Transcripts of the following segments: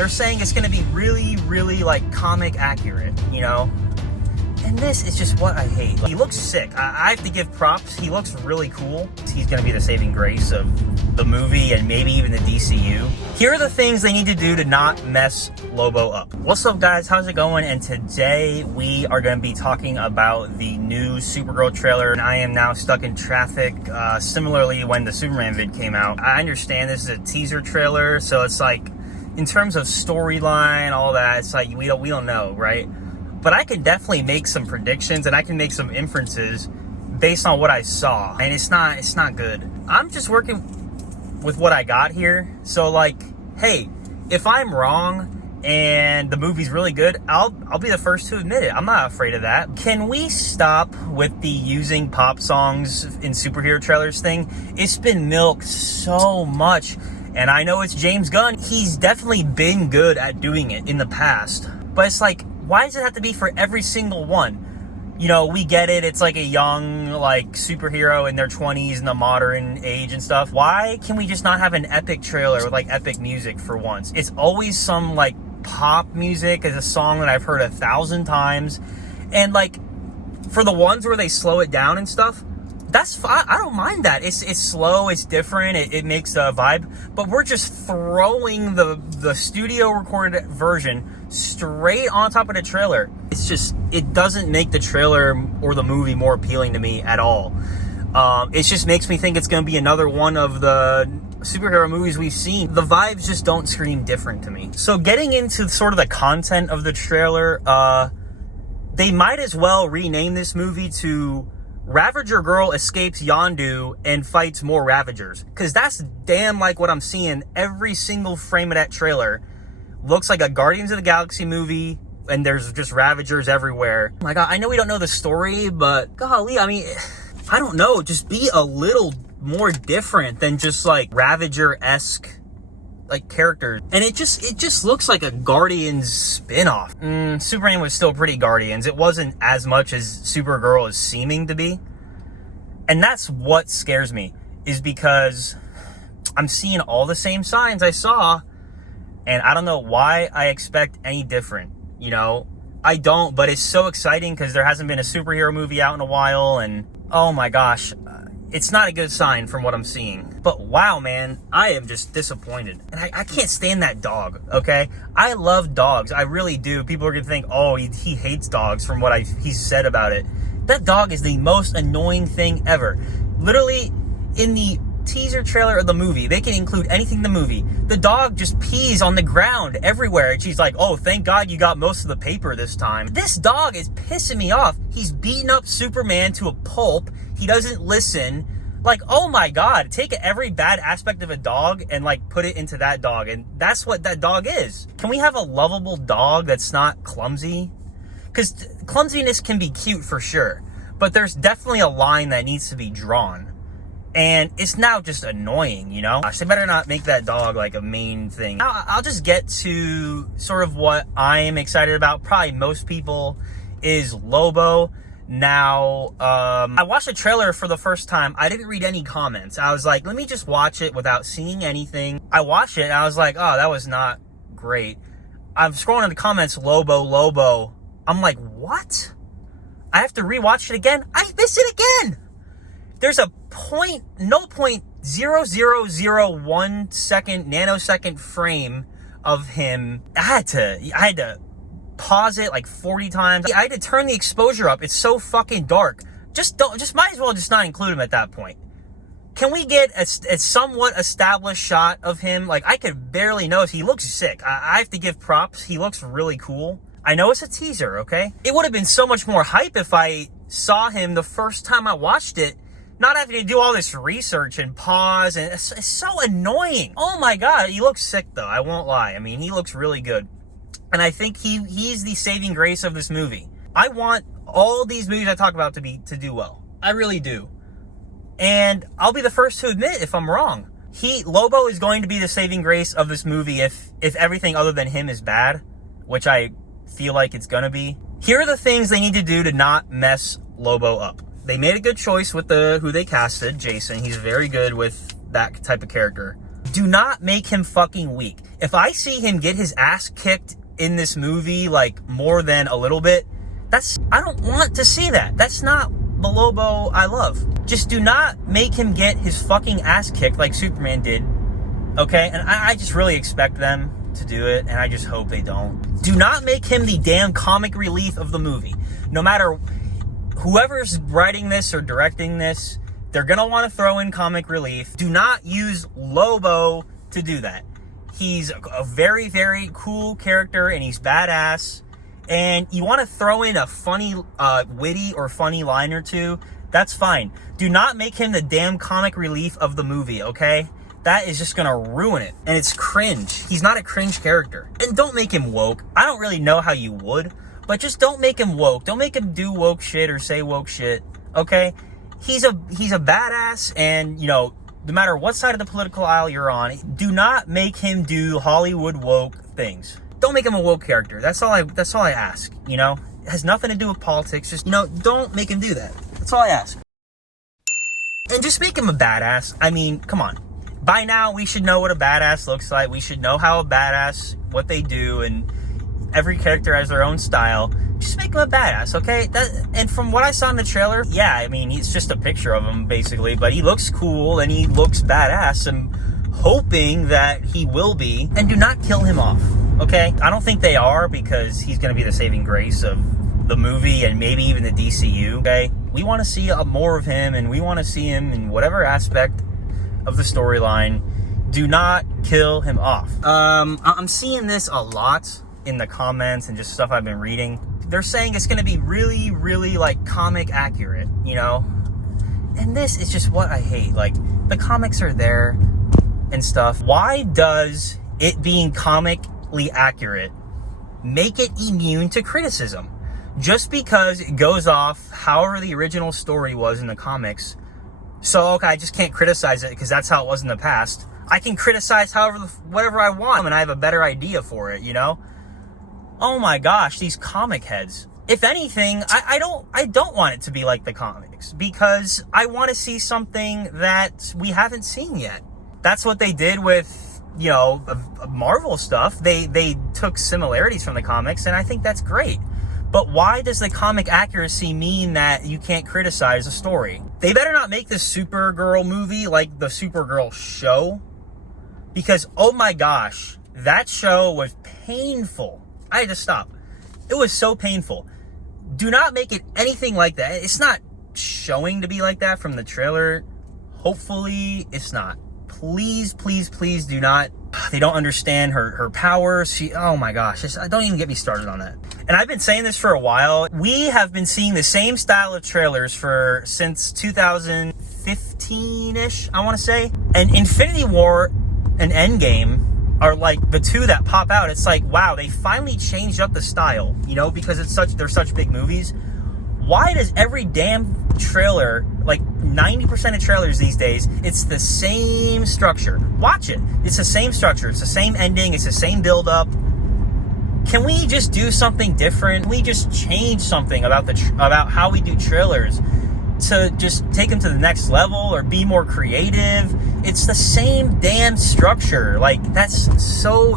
They're saying it's going to be really, really, like, comic accurate, you know? And this is just what I hate. Like, he looks sick. I have to give props. He looks really cool. He's going to be the saving grace of the movie and maybe even the DCU. Here are the things they need to do to not mess Lobo up. What's up, guys? How's it going? And today we are going to be talking about the new Supergirl trailer. And I am now stuck in traffic, similarly when the Superman vid came out. I understand this is a teaser trailer, so it's like, in terms of storyline, all that, it's like we don't know, right? But I can definitely make some predictions and I can make some inferences based on what I saw. And it's not good. I'm just working with what I got here. So like, hey, if I'm wrong and the movie's really good, I'll be the first to admit it. I'm not afraid of that. Can we stop with the using pop songs in superhero trailers thing? It's been milked so much. And I know it's James Gunn. He's definitely been good at doing it in the past. But it's like, why does it have to be for every single one? You know, we get it. It's like a young, like, superhero in their 20s in the modern age and stuff. Why can we just not have an epic trailer with, like, epic music for once? It's always some, like, pop music is a song that I've heard 1,000 times. And, like, for the ones where they slow it down and stuff, that's fine. I don't mind that. It's slow, it's different, it makes a vibe. But we're just throwing the studio recorded version straight on top of the trailer. It's just, it doesn't make the trailer or the movie more appealing to me at all. It just makes me think it's going to be another one of the superhero movies we've seen. The vibes just don't scream different to me. So getting into sort of the content of the trailer, they might as well rename this movie to Ravager Girl Escapes Yondu and Fights More Ravagers. Because that's damn like what I'm seeing every single frame of that trailer. Looks like a Guardians of the Galaxy movie, and there's just Ravagers everywhere. Oh my God, I know we don't know the story, but golly, I mean, I don't know. Just be a little more different than just like Ravager-esque like characters. And it just looks like a Guardians spin-off. Superman was still pretty Guardians. It wasn't as much as Supergirl is seeming to be. And that's what scares me, is because I'm seeing all the same signs I saw, and I don't know why I expect any different, you know? I don't, but it's so exciting because there hasn't been a superhero movie out in a while, and oh my gosh, it's not a good sign from what I'm seeing. But wow, man, I am just disappointed. And I can't stand that dog, okay? I love dogs, I really do. People are gonna think, oh, he hates dogs from what he said about it. That dog is the most annoying thing ever. Literally, in the teaser trailer of the movie, they can include anything in the movie. The dog just pees on the ground everywhere, and she's like, oh, thank God you got most of the paper this time. This dog is pissing me off. He's beating up Superman to a pulp. He doesn't listen. Like, oh my God, take every bad aspect of a dog and like put it into that dog, and that's what that dog is. Can we have a lovable dog that's not clumsy? Because clumsiness can be cute for sure, but there's definitely a line that needs to be drawn. And it's now just annoying, you know? Gosh, they better not make that dog like a main thing. Now, I'll just get to sort of what I am excited about. Probably most people is Lobo. Now, I watched the trailer for the first time. I didn't read any comments. I was like, let me just watch it without seeing anything. I watched it and I was like, oh, that was not great. I'm scrolling in the comments, Lobo. I'm like, what? I have to rewatch it again? I missed it again! There's a 0.0001 second, nanosecond frame of him. I had to pause it like 40 times. I had to turn the exposure up. It's so fucking dark. Just might as well just not include him at that point. Can we get a somewhat established shot of him? Like, I could barely notice. He looks sick. I have to give props. He looks really cool. I know it's a teaser, okay? It would have been so much more hype if I saw him the first time I watched it, not having to do all this research and pause, and it's so annoying. Oh my God, he looks sick though, I won't lie. I mean, he looks really good. And I think he's the saving grace of this movie. I want all these movies I talk about to do well. I really do. And I'll be the first to admit if I'm wrong. Lobo is going to be the saving grace of this movie if everything other than him is bad, which I feel like it's gonna be. Here are the things they need to do to not mess Lobo up. They made a good choice with who they casted, Jason. He's very good with that type of character. Do not make him fucking weak. If I see him get his ass kicked in this movie, like, more than a little bit, I don't want to see that. That's not the Lobo I love. Just do not make him get his fucking ass kicked like Superman did, okay? And I just really expect them to do it, and I just hope they don't. Do not make him the damn comic relief of the movie. No matter whoever's writing this or directing this, they're gonna want to throw in comic relief. Do not use Lobo to do that. He's a very, very cool character, and he's badass. And you want to throw in a funny, witty or funny line or two, that's fine. Do not make him the damn comic relief of the movie, okay? That is just gonna ruin it. And it's cringe. He's not a cringe character. And don't make him woke. I don't really know how you would, but just don't make him woke. Don't make him do woke shit or say woke shit, okay? He's a badass, and, you know, no matter what side of the political aisle you're on, do not make him do Hollywood woke things. Don't make him a woke character. That's all I ask, you know? It has nothing to do with politics. Just, you know, don't make him do that. That's all I ask. And just make him a badass. I mean, come on. By now, we should know what a badass looks like. We should know how a badass, what they do, and every character has their own style. Just make him a badass, okay? And from what I saw in the trailer, yeah, I mean, it's just a picture of him, basically, but he looks cool, and he looks badass. I'm hoping that he will be. And do not kill him off, okay? I don't think they are, because he's going to be the saving grace of the movie and maybe even the DCU, okay? We want to see more of him, and we want to see him in whatever aspect of the storyline. Do not kill him off. I'm seeing this a lot in the comments and just stuff I've been reading. They're saying it's going to be really, really, like, comic accurate, you know? And this is just what I hate. Like, the comics are there and stuff. Why does it being comically accurate make it immune to criticism? Just because it goes off however the original story was in the comics. So, okay, I just can't criticize it because that's how it was in the past. I can criticize whatever I want, and I have a better idea for it, you know? Oh my gosh, these comic heads. If anything, I don't want it to be like the comics, because I want to see something that we haven't seen yet. That's what they did with, you know, Marvel stuff. They took similarities from the comics, and I think that's great. But why does the comic accuracy mean that you can't criticize a story? They better not make this Supergirl movie like the Supergirl show, because, oh my gosh, that show was painful. I had to stop. It was so painful. Do not make it anything like that. It's not showing to be like that from the trailer. Hopefully, it's not. Please, please, please do not. They don't understand her powers. Oh my gosh, don't even get me started on that. And I've been saying this for a while. We have been seeing the same style of trailers since 2015-ish, I want to say. And Infinity War and Endgame are like the two that pop out. It's like, wow, they finally changed up the style, you know, because they're such big movies. Why does every damn trailer, like 90% of trailers these days, it's the same structure? Watch it. It's the same structure. It's the same ending. It's the same build-up. Can we just do something different? Can we just change something about how we do trailers to just take them to the next level or be more creative? It's the same damn structure. Like, that's so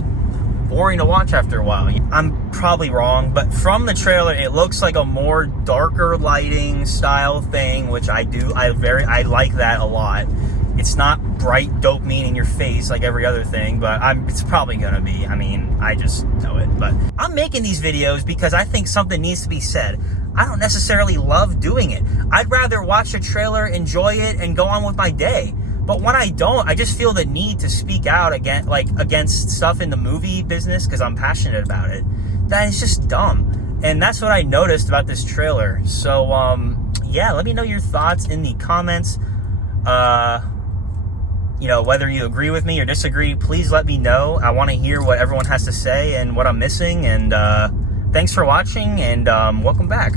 boring to watch after a while. I'm probably wrong, but from the trailer, it looks like a more darker lighting style thing, which I do. I like that a lot. It's not bright dopamine in your face like every other thing, but it's probably gonna be. I mean, I just know it. But I'm making these videos because I think something needs to be said. I don't necessarily love doing it. I'd rather watch a trailer, enjoy it, and go on with my day. But when I don't, I just feel the need to speak out against stuff in the movie business because I'm passionate about it. That is just dumb. And that's what I noticed about this trailer. So, yeah, let me know your thoughts in the comments. You know, whether you agree with me or disagree, please let me know. I want to hear what everyone has to say and what I'm missing. And thanks for watching, and welcome back.